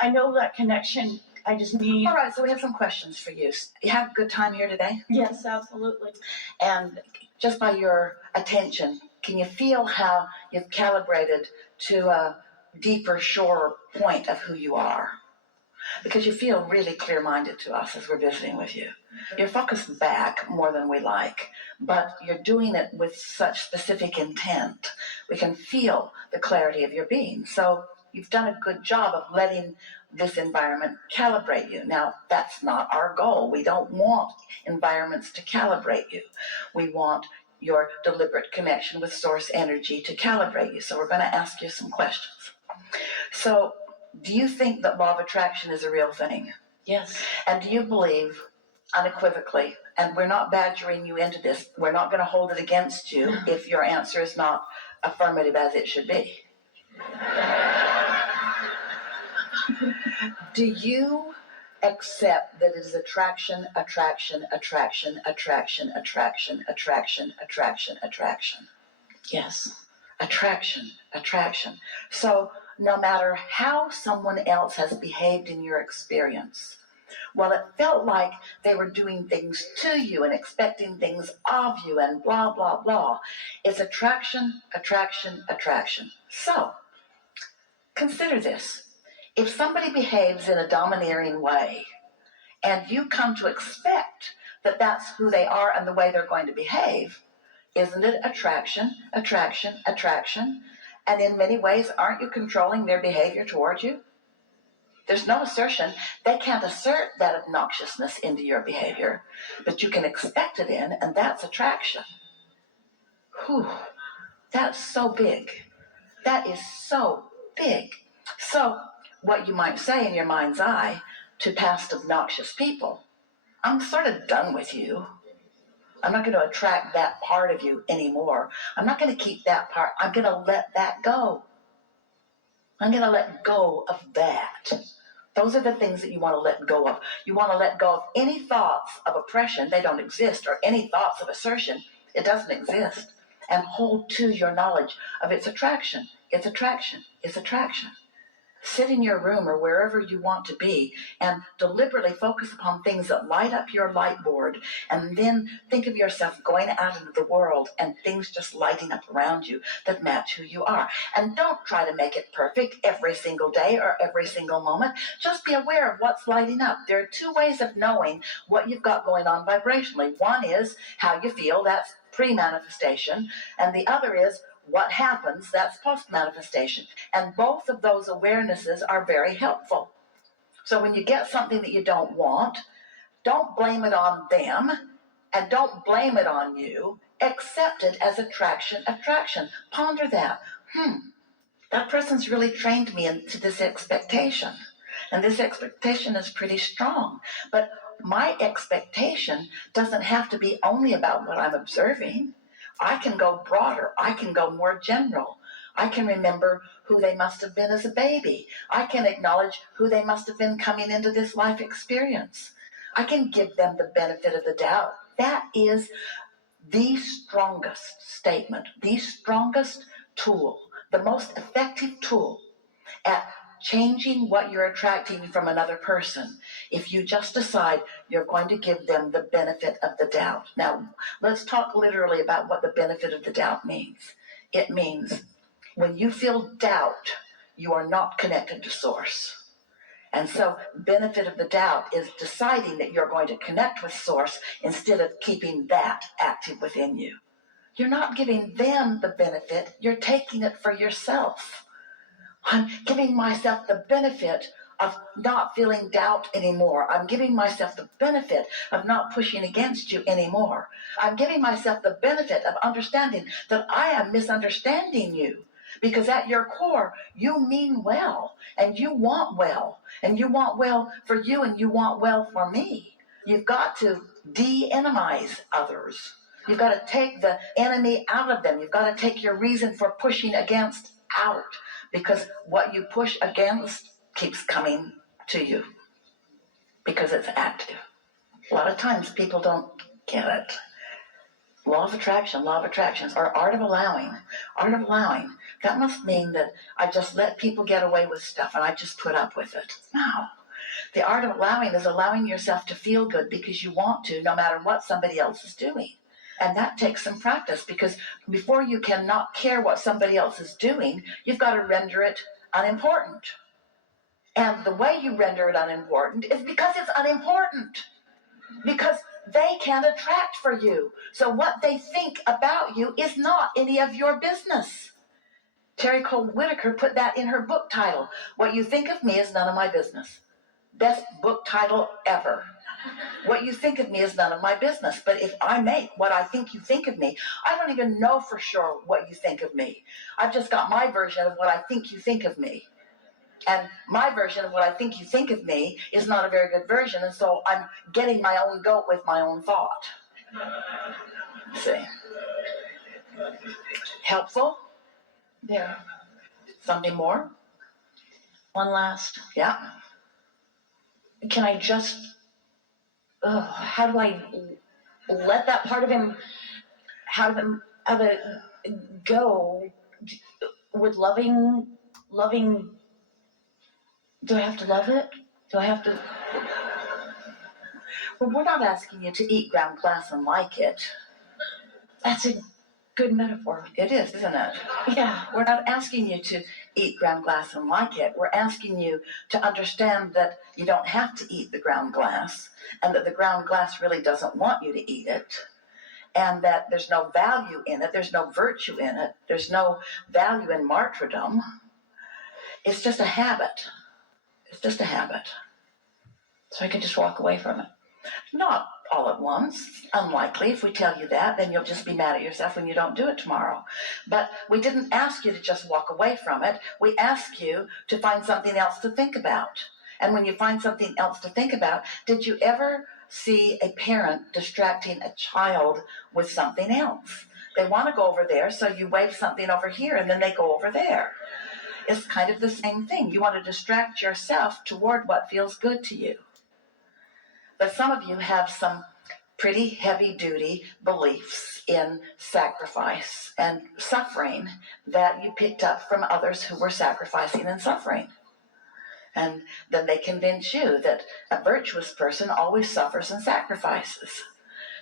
I know that connection. I just need. All right, so we have some questions for you. You have a good time here today? Yes, absolutely. And just by your attention, can you feel how you've calibrated to a deeper, surer point of who you are? Because you feel really clear-minded to us as we're visiting with you. You're focused back more than we like, but you're doing it with such specific intent. We can feel the clarity of your being. So you've done a good job of letting this environment calibrate you. Now, that's not our goal. We don't want environments to calibrate you. We want your deliberate connection with source energy to calibrate you. So we're going to ask you some questions. So, do you think that law of attraction is a real thing? Yes. And do you believe unequivocally, and we're not badgering you into this, we're not going to hold it against you if your answer is not affirmative as it should be. Do you accept that it is attraction, attraction, attraction, attraction, attraction, attraction, attraction, attraction? Yes. Attraction, attraction. So no matter how someone else has behaved in your experience, well, it felt like they were doing things to you and expecting things of you and blah, blah, blah. It's attraction, attraction, attraction. So consider this. If somebody behaves in a domineering way and you come to expect that that's who they are and the way they're going to behave, isn't it attraction, attraction, attraction? And in many ways, aren't you controlling their behavior towards you? There's no assertion. They can't assert that obnoxiousness into your behavior, but you can expect it in, and that's attraction. Whew, that's so big. That is so big. So, what you might say in your mind's eye to past obnoxious people, I'm sort of done with you. I'm not going to attract that part of you anymore. I'm not going to keep that part. I'm going to let that go. I'm going to let go of that. Those are the things that you want to let go of. You want to let go of any thoughts of oppression. They don't exist. Or any thoughts of assertion. It doesn't exist. And hold to your knowledge of its attraction. Its attraction. Its attraction. Sit in your room or wherever you want to be and deliberately focus upon things that light up your light board, and then think of yourself going out into the world and things just lighting up around you that match who you are. And don't try to make it perfect every single day or every single moment. Just be aware of what's lighting up. There are two ways of knowing what you've got going on vibrationally. One is how you feel, that's pre-manifestation, and the other is what happens, that's post-manifestation. And both of those awarenesses are very helpful. So when you get something that you don't want, don't blame it on them and don't blame it on you. Accept it as attraction, attraction. Ponder that. That person's really trained me into this expectation. And this expectation is pretty strong. But my expectation doesn't have to be only about what I'm observing. I can go broader. I can go more general. I can remember who they must have been as a baby. I can acknowledge who they must have been coming into this life experience. I can give them the benefit of the doubt. That is the strongest statement, the strongest tool, the most effective tool at changing what you're attracting from another person. If you just decide you're going to give them the benefit of the doubt. Now, let's talk literally about what the benefit of the doubt means. It means when you feel doubt, you are not connected to source. And so benefit of the doubt is deciding that you're going to connect with source instead of keeping that active within you. You're not giving them the benefit, you're taking it for yourself. I'm giving myself the benefit of not feeling doubt anymore. I'm giving myself the benefit of not pushing against you anymore. I'm giving myself the benefit of understanding that I am misunderstanding you. Because at your core, you mean well, and you want well, and you want well for you, and you want well for me. You've got to de-enemize others. You've got to take the enemy out of them. You've got to take your reason for pushing against out. Because what you push against keeps coming to you because it's active. A lot of times people don't get it. Law of attraction, or art of allowing that must mean that I just let people get away with stuff and I just put up with it. No. The art of allowing is allowing yourself to feel good because you want to, no matter what somebody else is doing. And that takes some practice, because before you can not care what somebody else is doing, you've got to render it unimportant. And the way you render it unimportant is because it's unimportant. Because they can't attract for you. So what they think about you is not any of your business. Terry Cole Whitaker put that in her book title. What you think of me is none of my business. Best book title ever. What you think of me is none of my business. But if I make what I think you think of me, I don't even know for sure what you think of me. I've just got my version of what I think you think of me. And my version of what I think you think of me is not a very good version, and so I'm getting my own goat with my own thought. See? Helpful? There. Something more? One last. Yeah. Can I just, how do I let that part of him, have it go with loving, do I have to love it? Do I have to? Well, we're not asking you to eat ground glass and like it. That's a good metaphor. It is, isn't it? Yeah. We're not asking you to eat ground glass and like it. We're asking you to understand that you don't have to eat the ground glass, and that the ground glass really doesn't want you to eat it, and that there's no value in it, there's no virtue in it, there's no value in martyrdom. It's just a habit. It's just a habit. So I can just walk away from it. Not all at once. Unlikely. If we tell you that, then you'll just be mad at yourself when you don't do it tomorrow. But we didn't ask you to just walk away from it. We asked you to find something else to think about. And when you find something else to think about, did you ever see a parent distracting a child with something else? They want to go over there, so you wave something over here, and then they go over there. It's kind of the same thing. You want to distract yourself toward what feels good to you. But some of you have some pretty heavy-duty beliefs in sacrifice and suffering that you picked up from others who were sacrificing and suffering. And then they convince you that a virtuous person always suffers and sacrifices.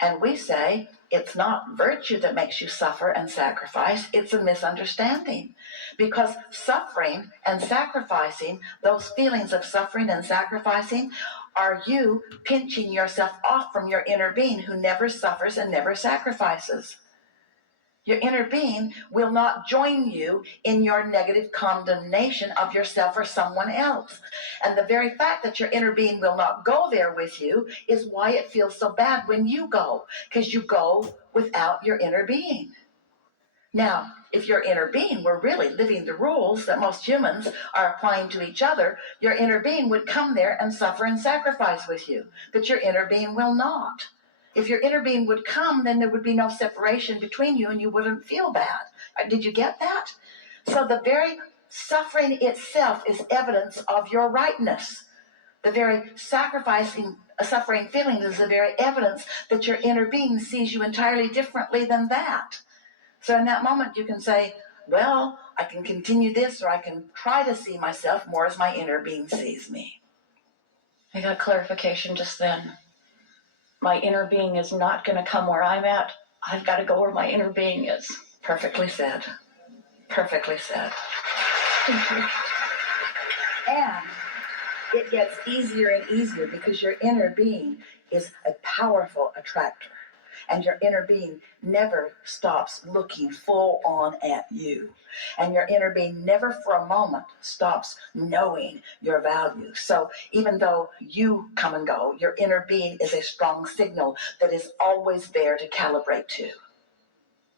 And we say it's not virtue that makes you suffer and sacrifice, it's a misunderstanding. Because suffering and sacrificing, those feelings of suffering and sacrificing, are you pinching yourself off from your inner being who never suffers and never sacrifices. Your inner being will not join you in your negative condemnation of yourself or someone else. And the very fact that your inner being will not go there with you is why it feels so bad when you go, because you go without your inner being. Now, if your inner being were really living the rules that most humans are applying to each other, your inner being would come there and suffer and sacrifice with you. But your inner being will not. If your inner being would come, then there would be no separation between you and you wouldn't feel bad. Did you get that? So the very suffering itself is evidence of your rightness. The very suffering feeling is the very evidence that your inner being sees you entirely differently than that. So in that moment you can say, well, I can continue this, or I can try to see myself more as my inner being sees me. I got clarification just then. My inner being is not going to come where I'm at. I've got to go where my inner being is. Perfectly said. Perfectly said. Thank you. And it gets easier and easier because your inner being is a powerful attractor. And your inner being never stops looking full on at you. And your inner being never for a moment stops knowing your value. So even though you come and go, your inner being is a strong signal that is always there to calibrate to.